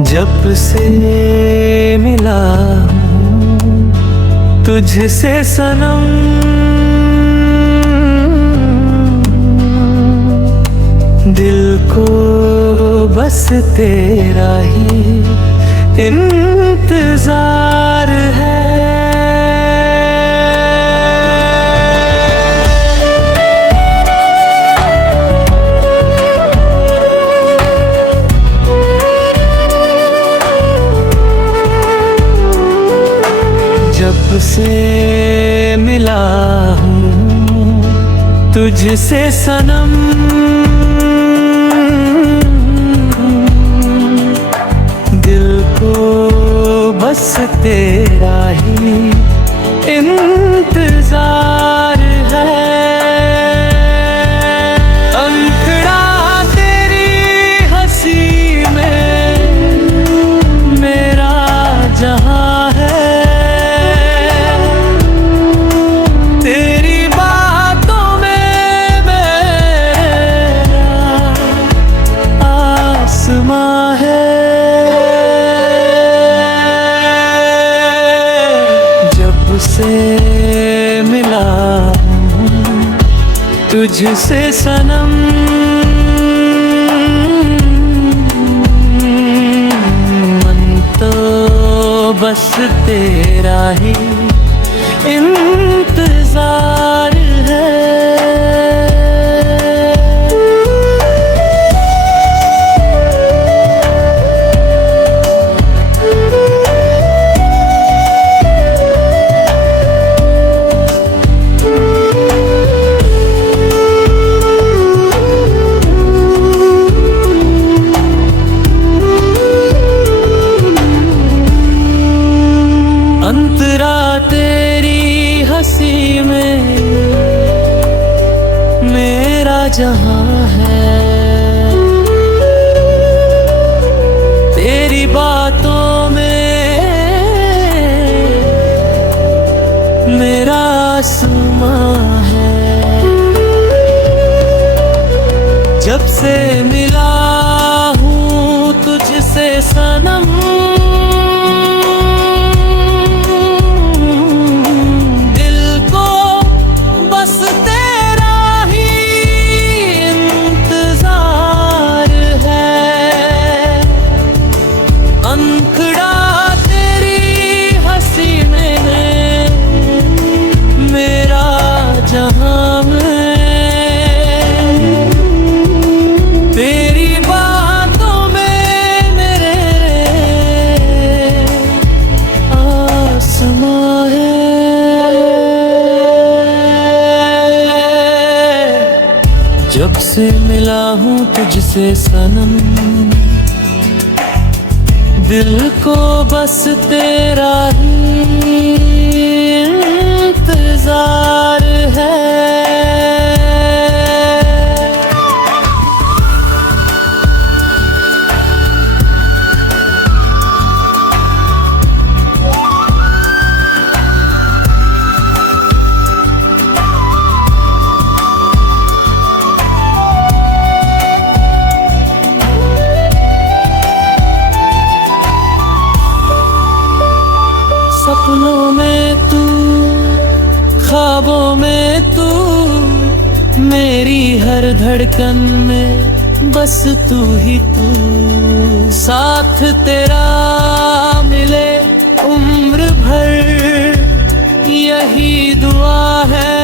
जब से मिला हूँ तुझसे सनम, दिल को बस तेरा ही इंतजार है। जब से मिला हूँ तुझसे सनम, दिल को बस तेरा ही इंतजार है। अंतरा तेरी हंसी में मेरा जहां है, से मिला हूँ तुझसे सनम, मन तो बस तेरा ही इंतजार है। अंतरा तेरी हंसी में मेरा जहां है, तेरी बातों में मेरा आसमां है। जब से मिला हूँ तुझसे सनम, अंतरा तेरी हंसी में मेरा जहां है, तेरी बातों में मेरे आसमां है। जब से मिला हूँ तुझसे सनम, दिल को बस तेरा ही इंतजार है। सपनों में तू, ख्वाबों में तू, मेरी हर धड़कन में बस तू ही तू। साथ तेरा मिले उम्र भर यही दुआ है।